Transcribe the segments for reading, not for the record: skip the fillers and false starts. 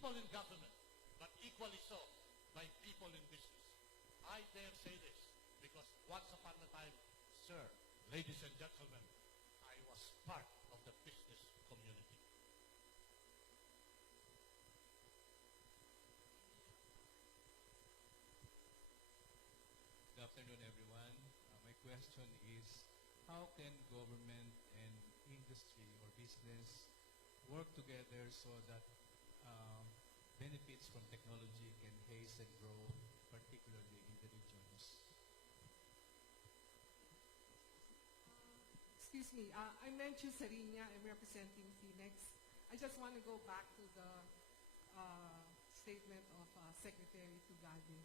people in government, but equally so by people in business. I dare say this because once upon a time, sir, ladies and gentlemen, I was part of the business community. Good afternoon, everyone. My question is, how can government and industry or business work together so that benefits from technology can hasten and grow, particularly in the regions? Excuse me, I'm Menchu Sariña. I'm representing Phoenix. I just want to go back to the statement of Secretary Tugade.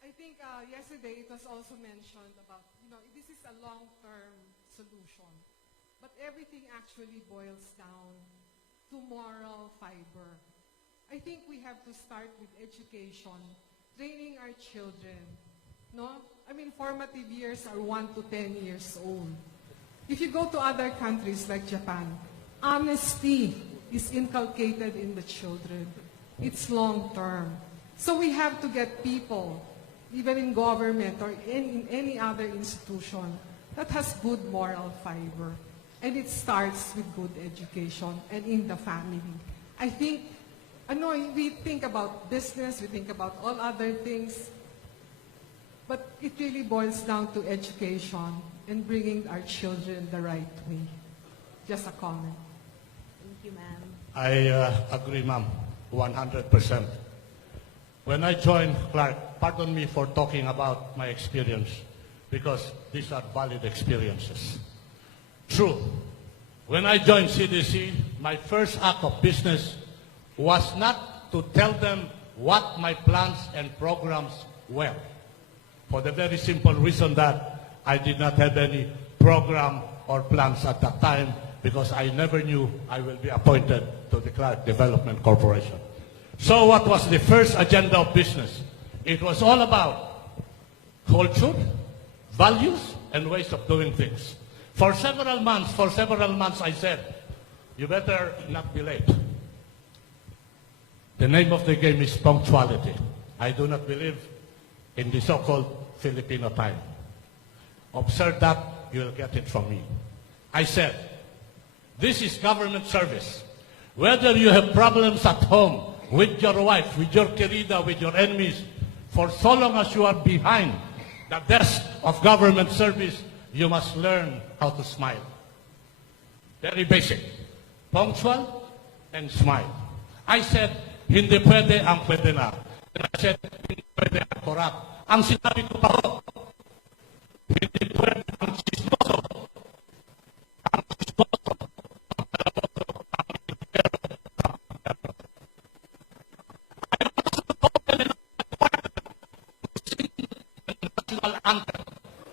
I think yesterday it was also mentioned about, this is a long-term solution. But everything actually boils down to moral fiber. I think we have to start with education, training our children. Formative years are 1 to 10 years old. If you go to other countries like Japan, honesty is inculcated in the children. It's long-term. So we have to get people, even in government or in any other institution, that has good moral fiber. And it starts with good education and in the family. I think, we think about business, we think about all other things, but it really boils down to education and bringing our children the right way. Just a comment. Thank you, ma'am. I agree, ma'am, 100%. When I joined Clark, pardon me for talking about my experience, because these are valid experiences. True. When I joined CDC, my first act of business was not to tell them what my plans and programs were, for the very simple reason that I did not have any program or plans at that time, because I never knew I will be appointed to the Clark Development Corporation. So what was the first agenda of business? It was all about culture, values, and ways of doing things. For several months I said, you better not be late. The name of the game is punctuality. I do not believe in the so-called Filipino time. Observe that, you'll get it from me. I said, this is government service. Whether you have problems at home, with your wife, with your querida, with your enemies, for so long as you are behind the desk of government service, you must learn how to smile. Very basic. Punctual and smile. I said, hindi pwede ang pwede na. And I said, hindi pwede ang corrupt. Ang sinabi ko pa ho, hindi pwede ang chismoso. Ang chismoso, ang talaboso, ang impero, ang impero. I was spoken in to sing the national anthem,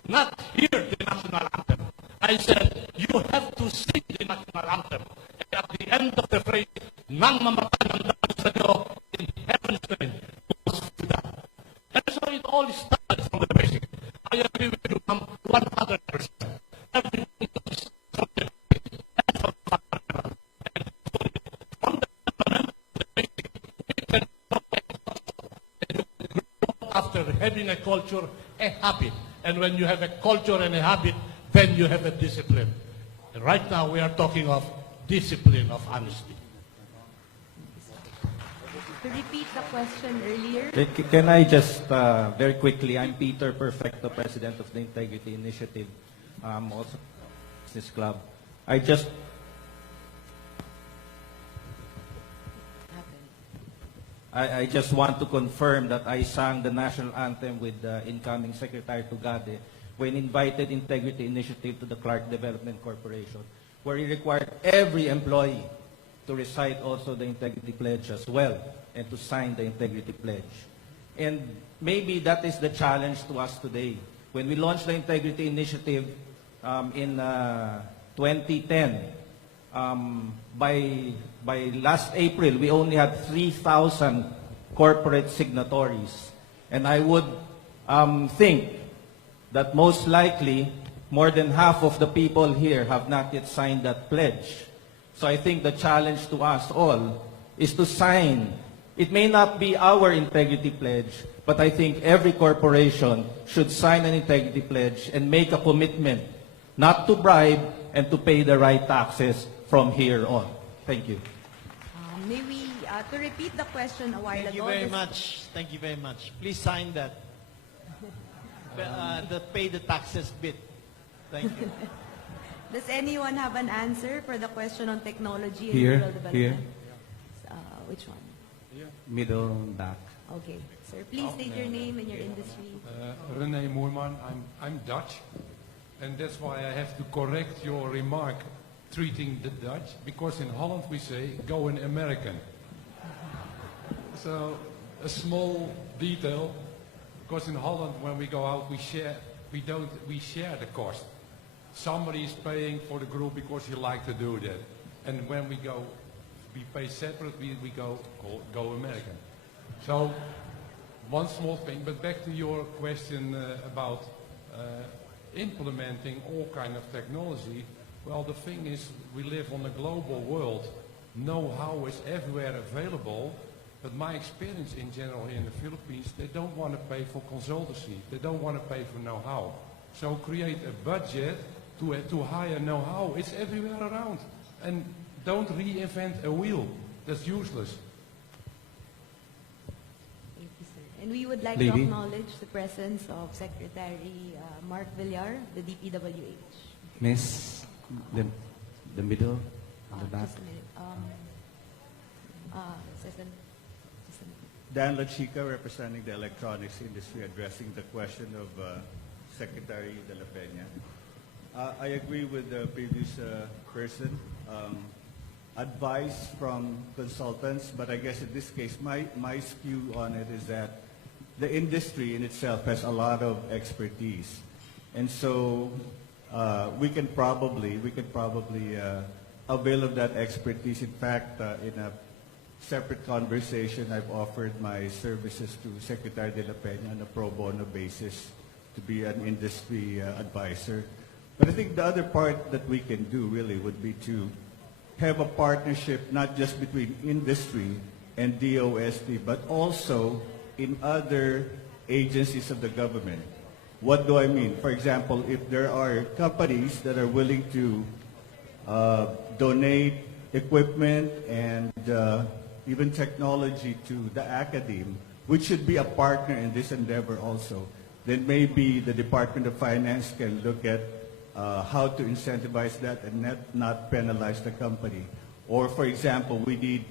not hear the national anthem. I said, you have to sing the national anthem. And at the end of the phrase, nang mamatay ng dahil sa Diyos in heaven's name, was to that. And so it all started from the basic. I agree with you 100%. Everything is from the basic and from the fundamental. And from the fundamental, the basic, we can progress and you can grow after having a culture, a habit. And when you have a culture and a habit, then you have a discipline. And right now we are talking of discipline of honesty. To repeat the question earlier. Can I just, very quickly, I'm Peter Perfecto, President of the Integrity Initiative, also Business Club. I just want to confirm that I sang the national anthem with the incoming Secretary Tugade when invited Integrity Initiative to the Clark Development Corporation, where he required every employee to recite also the Integrity Pledge as well, and to sign the Integrity Pledge. And maybe that is the challenge to us today. When we launched the Integrity Initiative in 2010, by last April, we only had 3,000 corporate signatories. And I would think that most likely, more than half of the people here have not yet signed that pledge. So I think the challenge to us all is to sign. It may not be our integrity pledge, but I think every corporation should sign an integrity pledge and make a commitment not to bribe and to pay the right taxes from here on. Thank you. May we, to repeat the question a while ago. Thank you very much. Thank you very much. Please sign that. The pay the taxes bit. Thank you. Does anyone have an answer for the question on technology and Here, rural development? here. Which one? Middle back. Okay. Sir, please state your name and your industry. René Moerman, I'm Dutch, and that's why I have to correct your remark treating the Dutch, because in Holland we say, go in American. So, a small detail, because in Holland when we go out we share the cost. Somebody is paying for the group because you like to do that. And when we go, we pay separate, we go American. So, one small thing, but back to your question about implementing all kind of technology. Well, the thing is, we live on a global world. Know-how is everywhere available, but my experience in general here in the Philippines, they don't want to pay for consultancy. They don't want to pay for know-how. So create a budget to hire know-how. It's everywhere around. And don't reinvent a wheel. That's useless. Thank you, sir. And we would like Lady. to acknowledge the presence of Secretary Mark Villar, the DPWH. Miss, the middle, on the back. Just a minute. Assistant. Dan Lachica, representing the electronics industry, addressing the question of Secretary de la Peña. I agree with the previous person. Advice from consultants, but I guess in this case, my skew on it is that the industry in itself has a lot of expertise, and so we can probably avail of that expertise. In fact, in a separate conversation, I've offered my services to Secretary de la Peña on a pro bono basis to be an industry advisor. But I think the other part that we can do really would be to have a partnership not just between industry and DOST, but also in other agencies of the government. What do I mean? For example, if there are companies that are willing to donate equipment and even technology to the academe, which should be a partner in this endeavor also, then maybe the Department of Finance can look at how to incentivize that and not penalize the company. Or, for example, we need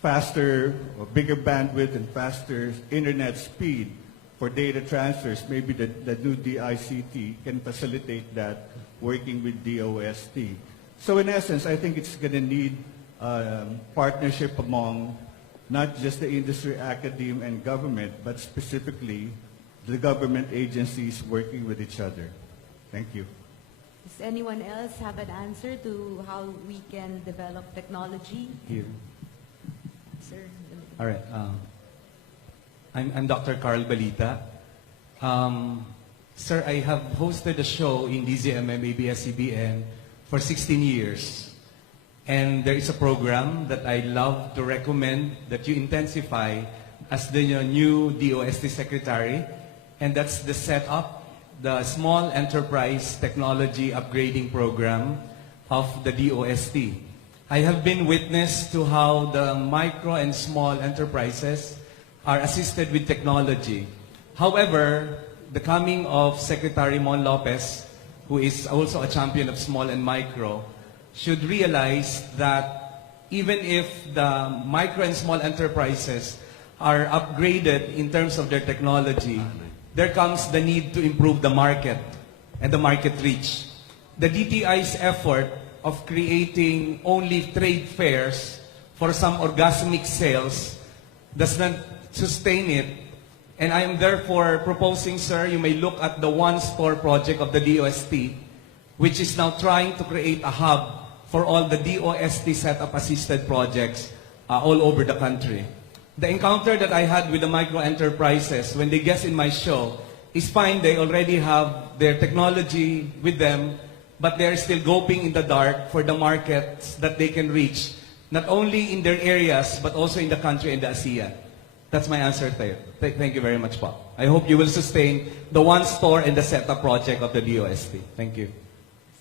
faster or bigger bandwidth and faster internet speed for data transfers. Maybe the new DICT can facilitate that working with DOST. So in essence, I think it's going to need partnership among not just the industry, academe, and government, but specifically the government agencies working with each other. Thank you. Does anyone else have an answer to how we can develop technology? Here. Sir. All right. I'm Dr. Carl Balita. Sir, I have hosted a show in DZMM ABS-CBN for 16 years. And there is a program that I love to recommend that you intensify as the new DOST Secretary, and that's the setup, the Small Enterprise Technology Upgrading Program of the DOST. I have been witness to how the micro and small enterprises are assisted with technology. However, the coming of Secretary Mon Lopez, who is also a champion of small and micro, should realize that even if the micro and small enterprises are upgraded in terms of their technology, there comes the need to improve the market and the market reach. The DTI's effort of creating only trade fairs for some orgasmic sales does not sustain it. And I am therefore proposing, sir, you may look at the One Store project of the DOST, which is now trying to create a hub for all the DOST setup assisted projects all over the country. The encounter that I had with the micro enterprises when they guest in my show is fine. They already have their technology with them, but they're still groping in the dark for the markets that they can reach not only in their areas, but also in the country and the ASEAN. That's my answer to it. Thank you very much, Pa. I hope you will sustain the one store and the setup project of the DOST. Thank you.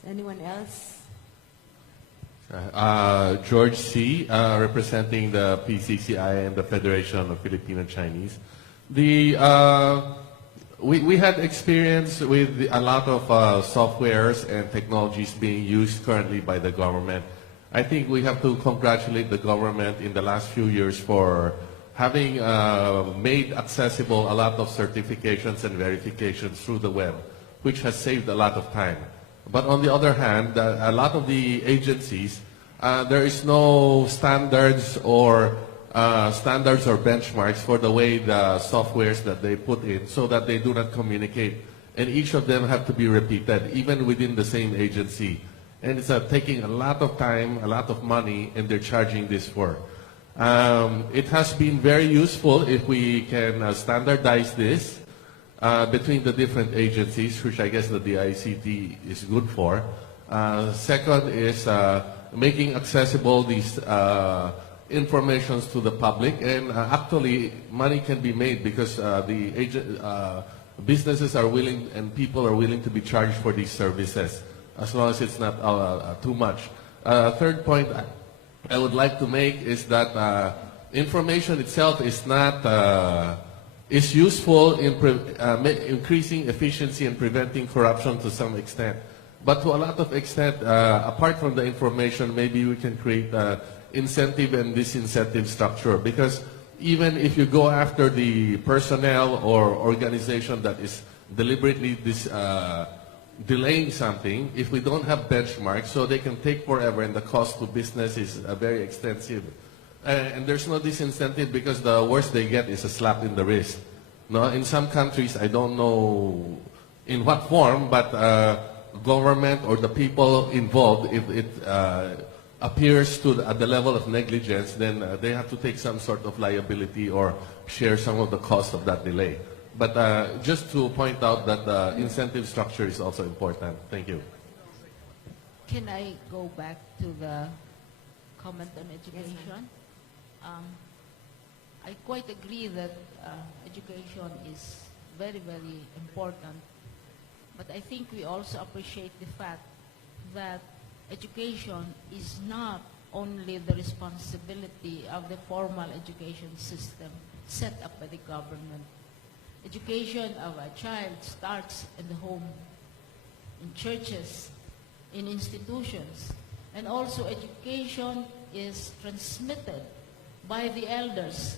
Anyone else? George C., representing the PCCI and the Federation of Filipino Chinese. We had experience with a lot of softwares and technologies being used currently by the government. I think we have to congratulate the government in the last few years for having made accessible a lot of certifications and verifications through the web, which has saved a lot of time. But on the other hand, a lot of the agencies, there is no standards or benchmarks for the way the softwares that they put in, so that they do not communicate. And each of them have to be repeated, even within the same agency. And it's taking a lot of time, a lot of money, and they're charging this for. It has been very useful if we can standardize this between the different agencies, which I guess the DICT is good for. Second is making accessible these informations to the public, and actually money can be made because businesses are willing and people are willing to be charged for these services, as long as it's not too much. Third point I would like to make is that information itself is not is useful in increasing efficiency and preventing corruption to some extent. But to a lot of extent, apart from the information, maybe we can create incentive and disincentive structure. Because even if you go after the personnel or organization that is deliberately delaying something, if we don't have benchmarks, so they can take forever and the cost to business is very extensive. And there's no disincentive because the worst they get is a slap in the wrist. No, in some countries, I don't know in what form, but government or the people involved, if it appears to at the level of negligence, then they have to take some sort of liability or share some of the cost of that delay. But just to point out that the incentive structure is also important. Thank you. Can I go back to the comment on education? I quite agree that education is very, very important. But I think we also appreciate the fact that education is not only the responsibility of the formal education system set up by the government. Education of a child starts in the home, in churches, in institutions, and also education is transmitted by the elders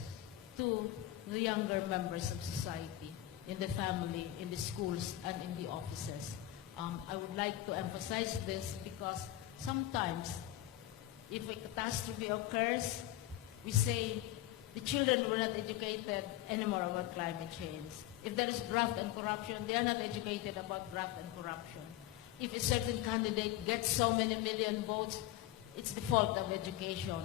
to the younger members of society, in the family, in the schools, and in the offices. I would like to emphasize this because sometimes if a catastrophe occurs, we say the children were not educated anymore about climate change. If there is graft and corruption, they are not educated about graft and corruption. If a certain candidate gets so many million votes, it's the fault of education.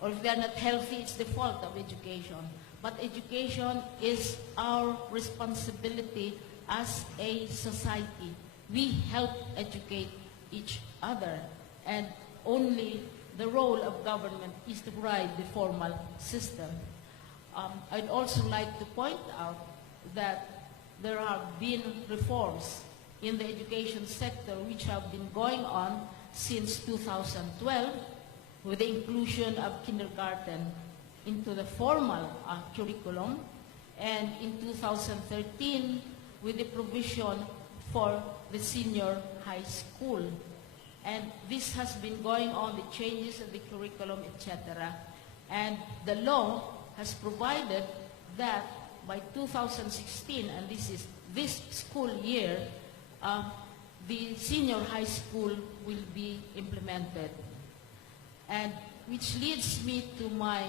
Or if they are not healthy, it's the fault of education. But education is our responsibility as a society. We help educate each other, and only the role of government is to provide the formal system. I'd also like to point out that there have been reforms in the education sector which have been going on since 2012 with the inclusion of kindergarten into the formal curriculum, and in 2013 with the provision for the senior high school. And this has been going on, the changes of the curriculum, etc. And the law has provided that by 2016, and this is this school year, the senior high school will be implemented. And which leads me to my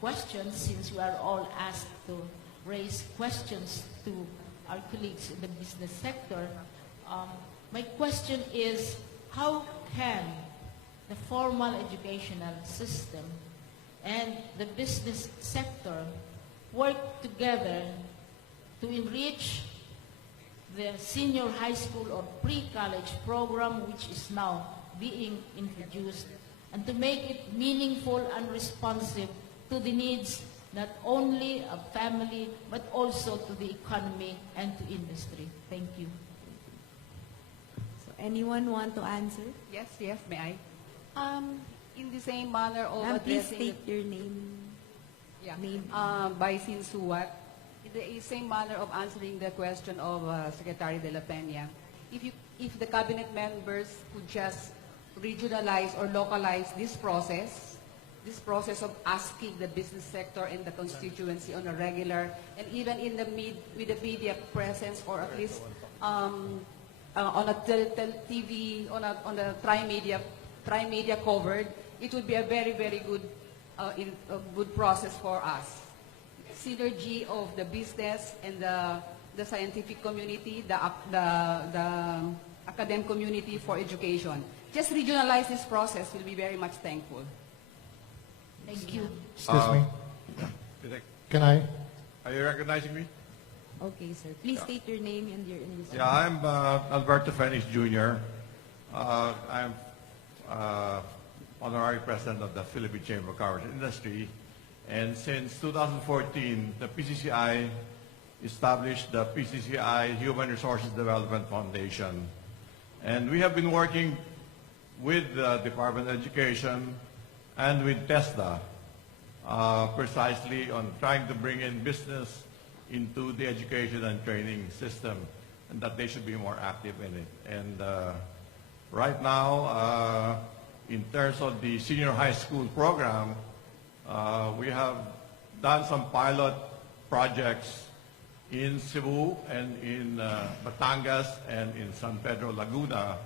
question, since we are all asked to raise questions to our colleagues in the business sector. My question is, how can the formal educational system and the business sector work together to enrich the senior high school or pre-college program, which is now being introduced and to make it meaningful and responsive to the needs not only of family but also to the economy and to industry. Thank you. So anyone want to answer? Yes, may I? In the same manner of Ma'am, please addressing state your name. yeah, name. by Sinsuwat, in the same manner of answering the question of Secretary de la Peña, if the cabinet members could just regionalize or localize this process of asking the business sector and the constituency on a regular, and even in the with the media presence, or at least on a TV, on a tri-media covered, it would be a very, very good good process for us. Synergy of the business and the scientific community, the academic community for education. Just regionalize this process. We'll be very much thankful. Thank you. Excuse me. Can I? Are you recognizing me? Okay, sir. Please state your name and your industry. Yeah, I'm Alberto Fenix Jr. I'm honorary president of the Philippine Chamber of Commerce and Industry. And since 2014, the PCCI established the PCCI Human Resources Development Foundation. And we have been working with the Department of Education and with TESDA precisely on trying to bring in business into the education and training system, and that they should be more active in it. And right now, in terms of the senior high school program, we have done some pilot projects in Cebu and in Batangas and in San Pedro, Laguna,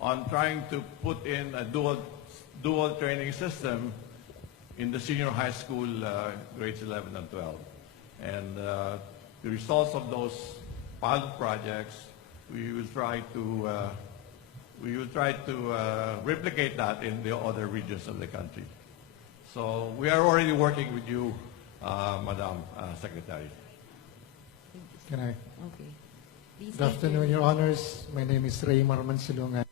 on trying to put in a dual training system in the senior high school grades 11 and 12. And the results of those pilot projects, we will try to replicate that in the other regions of the country. So we are already working with you, Madam Secretary. Can I? Okay. Please Good afternoon, Your Honors. My name is Raymar Mansilungan.